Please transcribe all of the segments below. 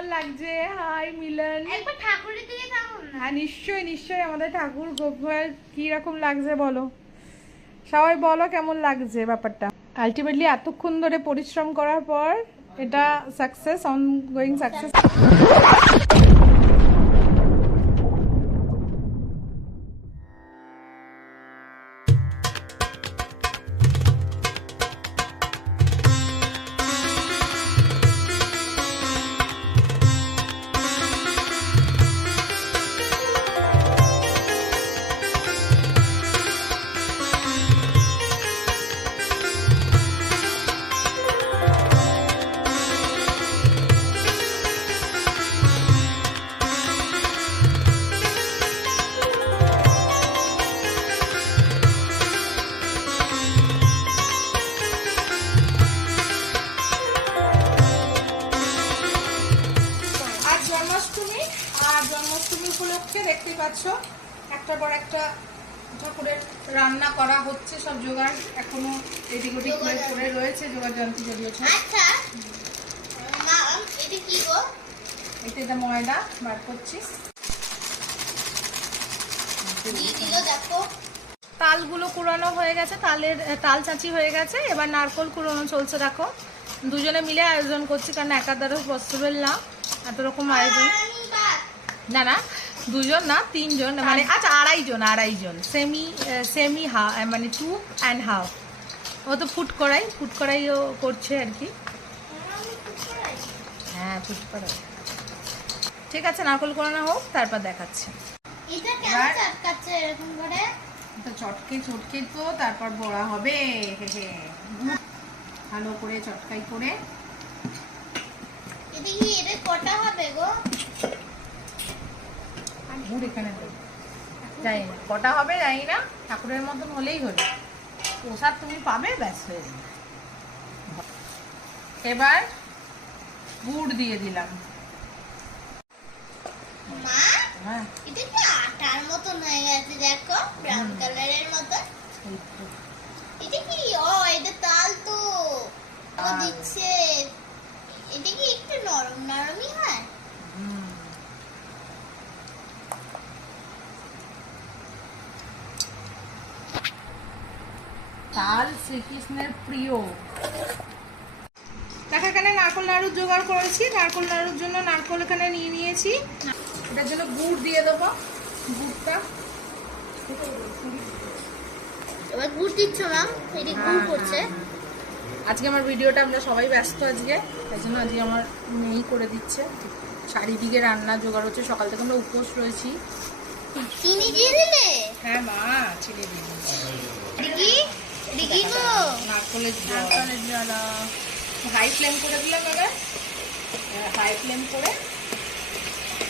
কেমন লাগছে? হাই মিলন। একবার ঠাকুরের দিকে তাকাও না। হ্যাঁ নিশ্চয়ই নিশ্চয়ই, আমাদের ঠাকুর গোপাল কি রকম লাগছে বলো, সবাই বলো কেমন লাগছে ব্যাপারটা। আলটিমেটলি এতক্ষণ ধরে পরিশ্রম করার পর এটা সাকসেস, অনগোয়িং সাকসেস। জন্মাষ্টমী, আর জন্মাষ্টমী উপলক্ষে দেখতেই পাচ্ছ একটার পর একটা ঠাকুরের রান্না করা হচ্ছে, সব জোগাড় এখনো এদিক ওদিক করে রয়েছে, জোগাড় যন্ত্র জড়িয়েছে। আচ্ছা মা, এটা কি গো? এটা ময়দা বার করছি, দিয়ে দিল দেখো। তালগুলো কুড়ানো হয়ে গেছে, তাল চাঁচি হয়ে গেছে, এবার নারকোল কুড়ানো চলছে। দেখো দুজনে মিলে আয়োজন করছি, কারণ একা দ্বারা পসিবল না এত রকম আয়োজন। না না, দুজন না, তিনজন, মানে আচ্ছা আড়াইজন সেমি হাফ, মানে 2.5। ও তো ফুট কড়াইও করছে আর কি। হ্যাঁ ফুট কড়াই, ঠিক আছে নারকোল কোরানো হোক, তারপর দেখাচ্ছি। এটা কেন চটকাচ্ছে এরকম করে? এটা চটকে তো তারপর বড়া হবে, ভালো করে চটকাই করে। এটা কি এটা কটা হবে গো? গুড় এখানে দেবো, জানি না কটা হবে, জানি না, ঠাকুরের মতন হলেই হলো, প্রসাদ তুমি পাবে, ব্যাস হয়ে যাবে। এবার গুড় দিয়ে দিলাম। মা, হ্যাঁ এটা কি আটার মতন হয়ে গেছে দেখো, ব্রাউন কালারের মতন। এই তো। এটা কি? ও এটা তাল তো ও দিচ্ছে। এটা কি একটু নরম নরমই হয়? হুম। তাল শ্রীকৃষ্ণের প্রিয়। দেখো এখানে নারকোল নাড়ুর জোগাড় করেছি, নারকোল নাড়ুর জন্য নারকোল এখানে নিয়ে নিয়েছি, এটার জন্য গুড় দিয়ে দেবো। গুড়টা এবার গুড় দিচ্ছ না, এটা গুড় করছে। আজকে আমার ভিডিওটা, আমরা সবাই ব্যস্ত আজকে, তাই জন্য আজকে আমার মেয়েই করে দিচ্ছে। চারিদিকে রান্না জোগাড় হচ্ছে, সকাল থেকে আমরা উপোস রয়েছি। চিনি দিয়ে দিলে? হ্যাঁ মা, চিনি দিয়ে দিচ্ছি। এটা কি গো? নারকলের জল হাই ফ্লেম করে দিলাম, এবার হাই ফ্লেম করে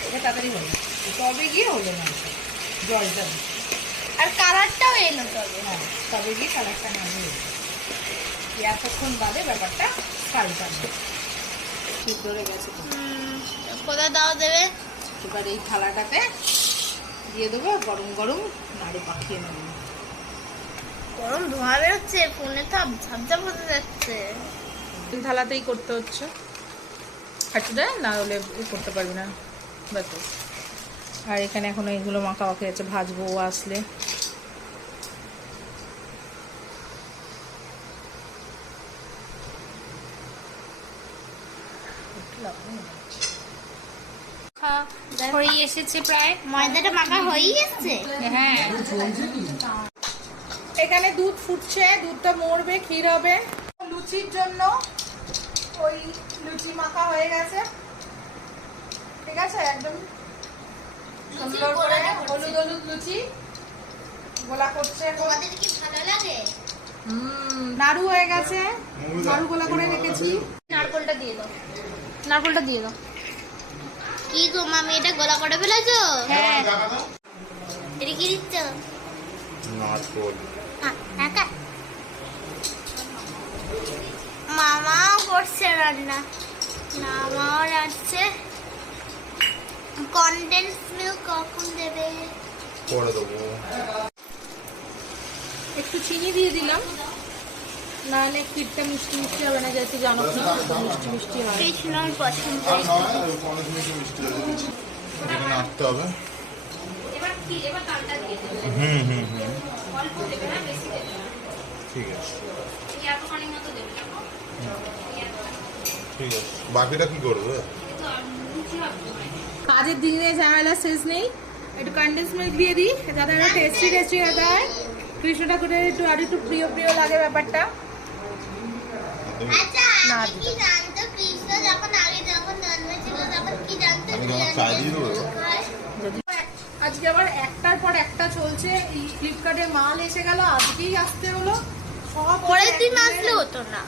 এটা তাড়াতাড়ি হলো, তবে গিয়ে হলো না জলটা, আর কালারটাও এলো তবে। হ্যাঁ তবে গিয়ে কালারটা না হয়ে এতক্ষণ বাদে ব্যাপারটা পাল্টানো ঠিক ধরে গেছে। কোথা দাও দেবে? এবার এই থালাটাতে দিয়ে দেবো, গরম গরম নাড়ু পাকিয়ে নেবো। গরম ধোঁয়া বেরোচ্ছে, ফোনে তো ঝাপঝাপ হতে যাচ্ছে। থালাতেই করতে হচ্ছে, হাঁটুটা না হলে করতে পারবি না, ব্যাস। আর এখানে এখন এইগুলো মাখা মাখা আছে, ভাজবো ও আসলে। হয়ে এসেছে প্রায়, ময়দাটা মাখা হয়েই এসেছে। হ্যাঁ এখানে দুধ ফুটছে, দুধটা মরবে, ক্ষীর হবে। লুচির জন্য ওই লুচি মাখা হয়ে গেছে, ঠিক আছে, একদম সুন্দর করে হলুদ হলুদ লুচি গোলা করছে। তোমাদের কি ভালো লাগে? নাড়ু হয়ে গেছে, নাড়ু গোলা করে রেখেছি। নারকলটা দিয়ে দাও, নারকলটা দিয়ে দাও। কি গো মামি, এটা গলা করে ফেলেছো? হ্যাঁ এটা কি দিচ্ছ? নারকোল। মামাও করছে রান্না, মামাও রাখছে। কনডেন্স মিল্ক কখন দেবে? করে দেবো। একটু চিনি দিয়ে দিলাম, নাহলে ক্ষীরটা মিষ্টি মিষ্টি হবে না, যেহেতু জানো না মিষ্টি মিষ্টি হয়। কৃষ্ণর পছন্দ এখানে আটতে হবে। এবার ক্ষীর, এবার তালটা দিয়ে দেবে। হুম হুম হুম অল্প দেবে না, বেশি দেবে না। ঠিক আছে এই এতখানি মতো দেবে না। ঠিক আছে, বাকিটা কি করবে? কাজের দিনে ঝামেলা শেষ নেই। একটু কন্ডেন্স মিল্ক দিয়ে দিই যাতে আরো টেস্টি টেস্টি হয়ে যায়। কৃষ্ণ ঠাকুরের একটু আর একটু প্রিয় প্রিয় লাগে ব্যাপারটা। আচ্ছা না, আমি কি জানতো কৃষ্ণ যখন আগে যখন জন্মেছিল তখন কি জানতো আমি তোমার চা দিয়ে দেবো। আজকে আবার একটার পর একটা চলছে। এই ফ্লিপকার্টে মাল এসে গেল, আজকেই আসতে হলো। সব পরের দিন আসলে হতো না।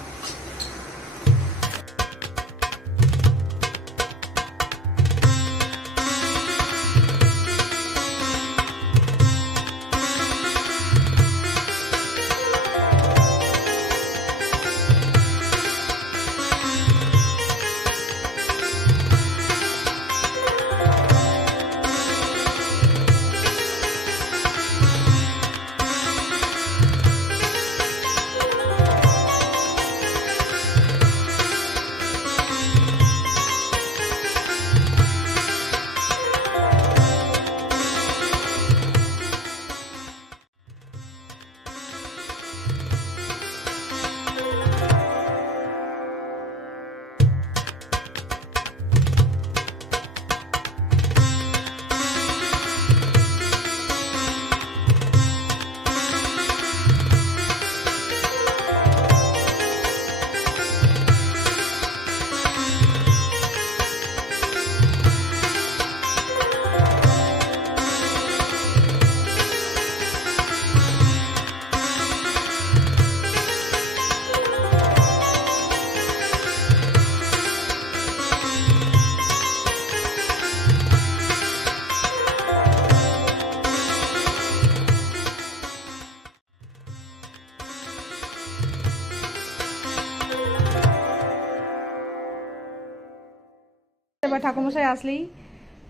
এবার ঠাকুমশাই আসলেই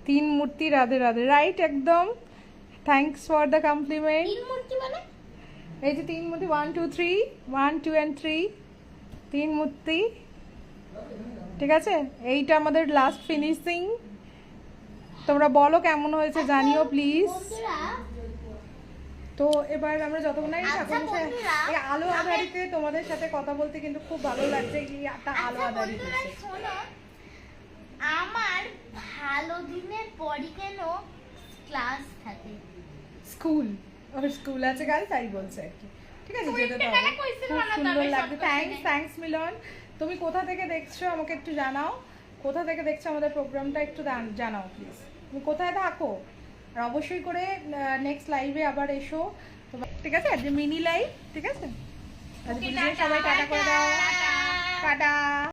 তিন মূর্তি রাধে রাধে, রাইট? একদম। Thanks for the compliment. তিন মূর্তি মানে এই যে তিন মূর্তি, 1 2 3, 1 2 and 3, তিন মূর্তি। ঠিক আছে, এইটা আমাদের লাস্ট ফিনিশিং। তোমরা বলো কেমন হয়েছে, জানিও প্লিজ। বন্ধুরা তো এবার আমরা যতক্ষণ এই আচ্ছা ঠাকুমশাই বন্ধুরা, এই আলো আধারিতে তোমাদের সাথে কথা বলতে কিন্তু খুব ভালো লাগছে। এই একটা আলো আচ্ছা আধারি বন্ধুরা দিচ্ছে। শোনো, আমার ভালো দিনের পরই কেন ক্লাস থাকে? স্কুল, ওর স্কুল আছে কাল, তাই বলছে আর কি। ঠিক আছে, যেতে তো একটা হবে। question খুব বানাতে সুন্দর হবে লাগছে। সব থ্যাঙ্কস, question-এ। থ্যাঙ্কস মিলন। তুমি কোথা থেকে দেখছো আমাকে একটু জানাও। কোথা থেকে দেখছো আমাদের প্রোগ্রামটা একটু জানাও প্লিজ। তুমি কোথায় থাকো, আর অবশ্যই করে নেক্সট লাইভে আবার এসো। ঠিক আছে, আজকে মিনি লাইভ। ঠিক আছে, আজকে সবাই টাটা করে দাও। টাটা।